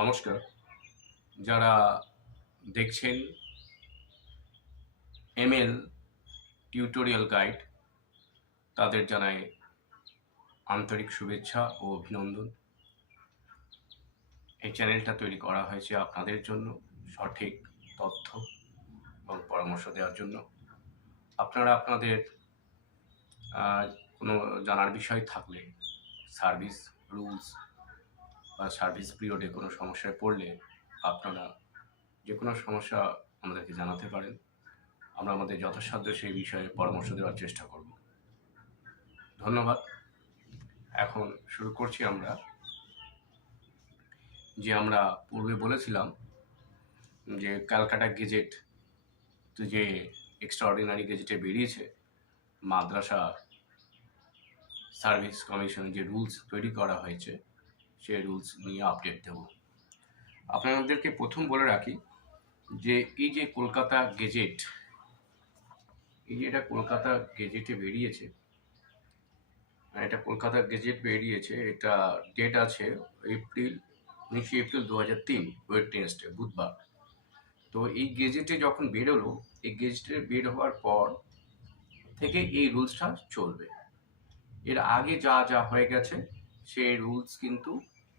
নমস্কার। যারা দেখছেন এমএল টিউটোরিয়াল গাইড, তাদের জানাই আন্তরিক শুভেচ্ছা ও অভিনন্দন। এই চ্যানেলটা তৈরি করা হয়েছে আপনাদের জন্য সঠিক তথ্য এবং পরামর্শ দেওয়ার জন্য। আপনারা আপনাদের কোনো জানার বিষয় থাকলে, সার্ভিস রুলস বা সার্ভিস পিরিয়ডে কোনো সমস্যায় পড়লে আপনারা যে কোনো সমস্যা আমাদেরকে জানাতে পারেন। আমরা আমাদের যথাসাধ্য সেই বিষয়ে পরামর্শ দেওয়ার চেষ্টা করব। ধন্যবাদ। এখন শুরু করছি আমরা পূর্বে বলেছিলাম যে ক্যালকাটা গেজেট যে এক্সট্রাঅর্ডিনারি গেজেটে বেরিয়েছে, মাদ্রাসা সার্ভিস কমিশন যে রুলস তৈরি করা হয়েছে সেই রুলস নিয়ে আপডেট দেব। আপনাদেরকে প্রথম বলে রাখি যে এই যে কলকাতা গেজেট, এটা কলকাতা গেজেটে বেরিয়েছে, এটা কলকাতা গেজেট বেরিয়েছে। এটা ডেট আছে 19 এপ্রিল 2003, ওয়েডনেসডে, বুধবার। তো এই গেজেটে যখন বেরোলো, এই গেজেটে বের হওয়ার পর থেকে এই রুলসটা চলবে। এর আগে যা যা হয়ে গেছে সেই রুলস কিন্তু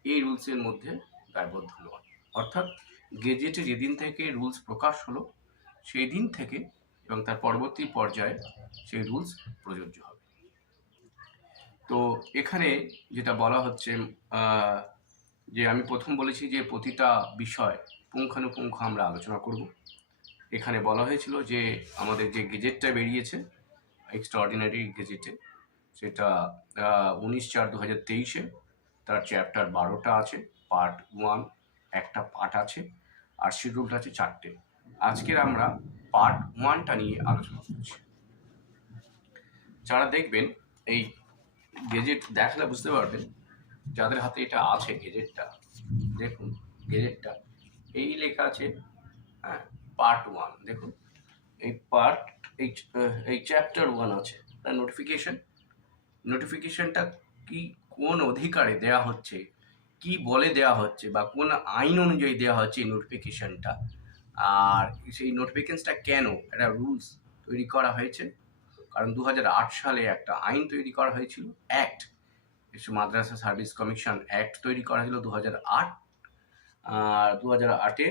এই রুলসের মধ্যে দায়বদ্ধ নয়। অর্থাৎ গেজেটে যেদিন থেকে রুলস প্রকাশ হলো সেই দিন থেকে এবং তার পরবর্তী পর্যায়ে সেই রুলস প্রযোজ্য হবে। তো এখানে যেটা বলা হচ্ছে যে আমি প্রথম বলেছি যে প্রতিটা বিষয় পুঙ্খানুপুঙ্খ আমরা আলোচনা করব। এখানে বলা হয়েছিল যে আমাদের যে গেজেটটা বেরিয়েছে এক্সট্রাঅর্ডিনারি গেজেটে, সেটা 19/4/2023, তার চ্যাপ্টার 12টা আছে, পার্ট 1 একটা পার্ট আছে, আর শিডিউলটা আছে 4টে। আজকের আমরা পার্ট 1টা নিয়ে আলোচনা করছি। যারা দেখবেন এই গেজেট দেখলে বুঝতে পারবেন, যাদের হাতে এটা আছে গেজেটটা, দেখুন গেজেটটা এই লেখা আছে পার্ট 1। দেখুন এই পার্ট, এই চ্যাপ্টার 1 আছে, তার নোটিফিকেশনটা কি, কোন অধিকারে দেয়া হচ্ছে, কি বলে দেওয়া হচ্ছে বা কোন আইন অনুযায়ী দেওয়া হচ্ছে এই নোটিফিকেশনটা, আর সেই নোটিফিকেশনটা কেন, একটা রুলস তৈরি করা হয়েছে। কারণ 2008 সালে একটা আইন তৈরি করা হয়েছিল, অ্যাক্ট, মাদ্রাসা সার্ভিস কমিশন অ্যাক্ট তৈরি করা হয়েছিল 2008। আর 2008-এ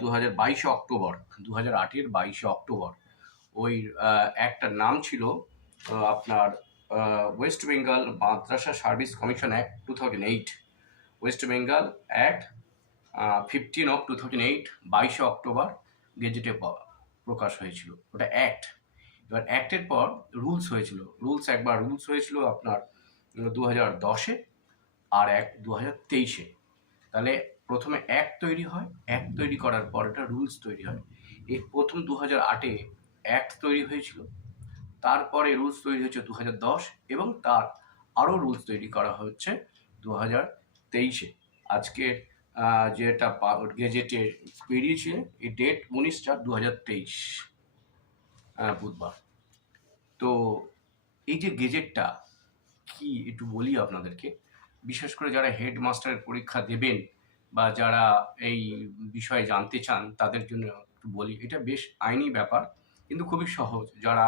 22 অক্টোবর 2008-এর 22 অক্টোবর ওই অ্যাক্টটার নাম ছিল আপনার West Bengal Madrasah service commission act 2008, West Bengal act 15/2008, 22 October গেজেটে প্রকাশ হয়েছিল। ওটা অ্যাক্ট। এবার অ্যাক্টের পর রুলস হয়েছিল, একবার রুলস হয়েছিল আপনার 2010-এ আর 2023-এ। তাহলে প্রথমে অ্যাক্ট তৈরি হয়, অ্যাক্ট তৈরি করার পর একটা রুলস তৈরি হয়। এই প্রথম 2008-এ অ্যাক্ট তৈরি হয়েছিল, তারপরে রুলস তৈরি হয়েছে 2010, এবং তার আরও রুলস তৈরি করা হচ্ছে 2023-এ। আজকের যেটা গেজেটে বেরিয়েছে এই ডেট 19/4/2023, বুধবার। তো এই যে গেজেটটা কি একটু বলি আপনাদেরকে, বিশেষ করে যারা হেডমাস্টারের পরীক্ষা দেবেন বা যারা এই বিষয়ে জানতে চান তাদের জন্য একটু বলি। এটা বেশ আইনি ব্যাপার, কিন্তু খুবই সহজ। যারা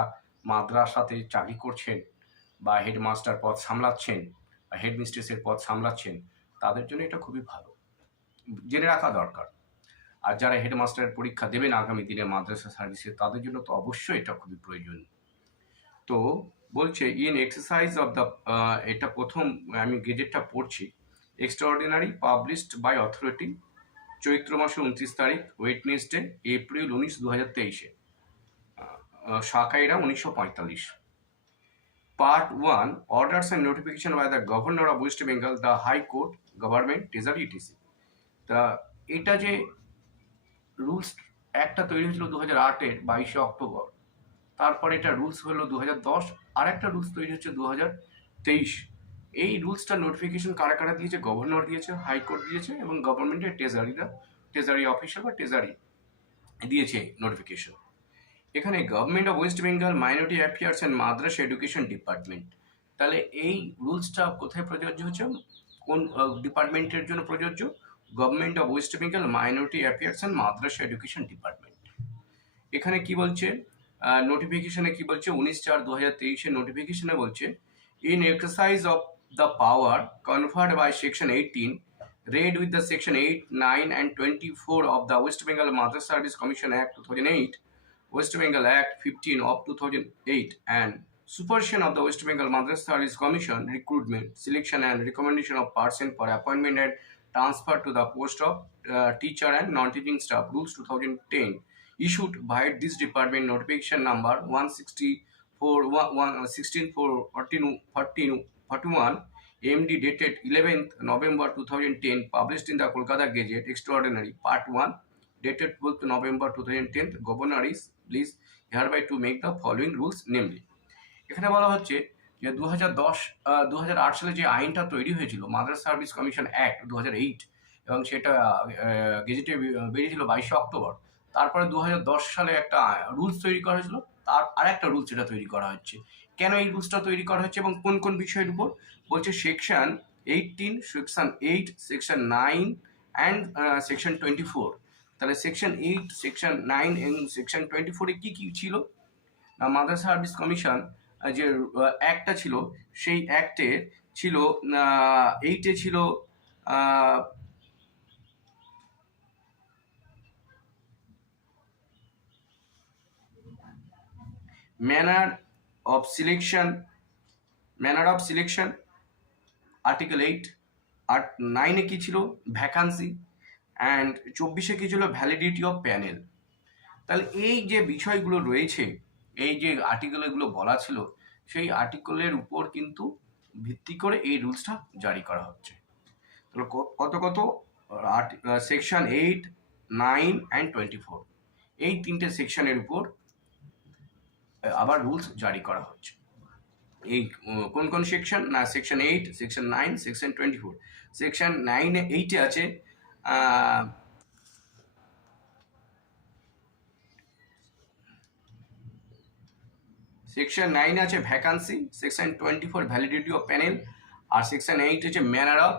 মাদ্রাসাতে চাকরি করছেন বা হেডমাস্টার পদ সামলাচ্ছেন বা হেডমিস্ট্রেসের পদ সামলাচ্ছেন, তাদের জন্য এটা খুবই ভালো, জেনে রাখা দরকার। আর যারা হেডমাস্টারের পরীক্ষা দেবেন আগামী দিনে মাদ্রাসা সার্ভিসে, তাদের জন্য তো অবশ্যই এটা খুবই প্রয়োজন। তো বলছে ইন এক্সারসাইজ অফ দ্য, এটা প্রথম আমি গেজেটটা পড়ছি, extraordinary published by authority, Chaitra মাসে 29 তারিখ, ওয়েডনেসডে, এপ্রিল 19, 2023-এ, শাখাইরা 1945। Part 1, orders and notification by the governor of West Bengal, the high court, government, treasury, etc. তা এটা যে রুলস একটা তৈরি হয়েছিল 2008-এর 22 অক্টোবর, তারপর এটা রুলস হলো 2010, আর একটা রুলস তৈরি হচ্ছে 2023। এই রুলসটা নোটিফিকেশন কারা কারা দিয়েছে? গভর্নর দিয়েছে, হাইকোর্ট দিয়েছে, এবং গভর্নমেন্টের ট্রেজারি অফিসার বা ট্রেজারি দিয়েছে নোটিফিকেশন। এখানে government of West Bengal minority affairs and madrasa education department. তাহলে এই রুলসটা কোথায় প্রযোজ্য হচ্ছে, কোন ডিপার্টমেন্টের জন্য প্রযোজ্য? Government of West Bengal minority affairs and madrasa education department. এখানে কি বলছে, নোটিফিকেশনে কি বলছে, 19/4/2023 নোটিফিকেশনে বলছে, in exercise of the power conferred by section 18 read with the section 8, 9 and 24 of the West Bengal Madrash Service Commission Act 2008, West Bengal Act 15 of 2008 and supervision of the West Bengal Madrash Service Commission recruitment, selection and recommendation of person for appointment and transfer to the post of teacher and non-teaching staff rules 2010 issued by this department notification number 164/16/41 MD dated 11th November 2010 published in the Kolkata Gazette Extraordinary Part 1 dated 12th November 2010 Governor is pleased hereby to make the following rules namely। এখানে বলা হচ্ছে যে 2008 সালে যে আইনটা তৈরি হয়েছিল Madras service commission act 2008 এবং সেটা গেজেটে বেরিয়েছিল 22 অক্টোবর। তারপরে 2010 সালে একটা রুলস তৈরি করা হয়েছিল, তার আরেকটা রুলস এটা তৈরি করা হচ্ছে। কেন এই রুলসটা তৈরি করা হচ্ছে এবং কোন কোন বিষয়ের উপর বলছে, section 18, section 8, section 9 and section 24। তাহলে সেকশন 8, সেকশন 9 এবং সেকশন 24-এ কি কি ছিল? মাদ্রাসা সার্ভিস কমিশন যে অ্যাক্টটা ছিল, সেই অ্যাক্টে ছিল 8-এ ছিল ম্যানার অফ সিলেকশন আর্টিকেল 8, আর 9-এ কি ছিল ভ্যাকান্সি, অ্যান্ড 24-এ কি ছিল ভ্যালিডিটি অফ প্যানেল। তাহলে এই যে বিষয়গুলো রয়েছে, এই যে আর্টিকেলগুলো বলা ছিল, সেই আর্টিকেলের উপর কিন্তু ভিত্তি করে এই রুলসটা জারি করা হচ্ছে। তাহলে কত কত সেকশন 8, 9 অ্যান্ড 24, এই 3টে সেকশনের উপর আবার রুলস জারি করা হচ্ছে। এই কোন কোন সেকশন? না, সেকশন 8, সেকশন 9, সেকশন 24। সেকশন 9-এ 8-এ আছে সেকশন 9 আছে vacancy, section 24 validity of panel, আর সেকশন 8 হচ্ছে ম্যানার অফ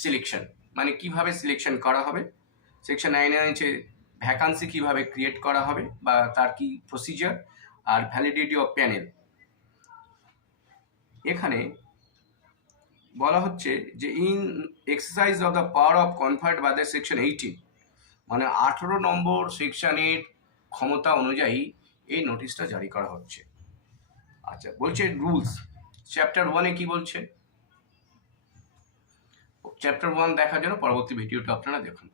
সিলেকশন, মানে কিভাবে সিলেকশন করা হবে। সেকশন 9-এ আছে ভ্যাকান্সি কিভাবে ক্রিয়েট করা হবে বা তার কি প্রসিজার, আর ভ্যালিডিটি অফ প্যানেল। এখানে বলা হচ্ছে যে in exercise of the power of conferred by the section 18, মানে 18 নম্বর সেকশনের ক্ষমতা অনুযায়ী এই নোটিশটা জারি করা হচ্ছে। আচ্ছা, বলছে রুলস। চ্যাপ্টার 1-এ কি বলছে? চ্যাপ্টার 1 দেখার জন্য পরবর্তী ভিডিওটা আপনারা দেখুন।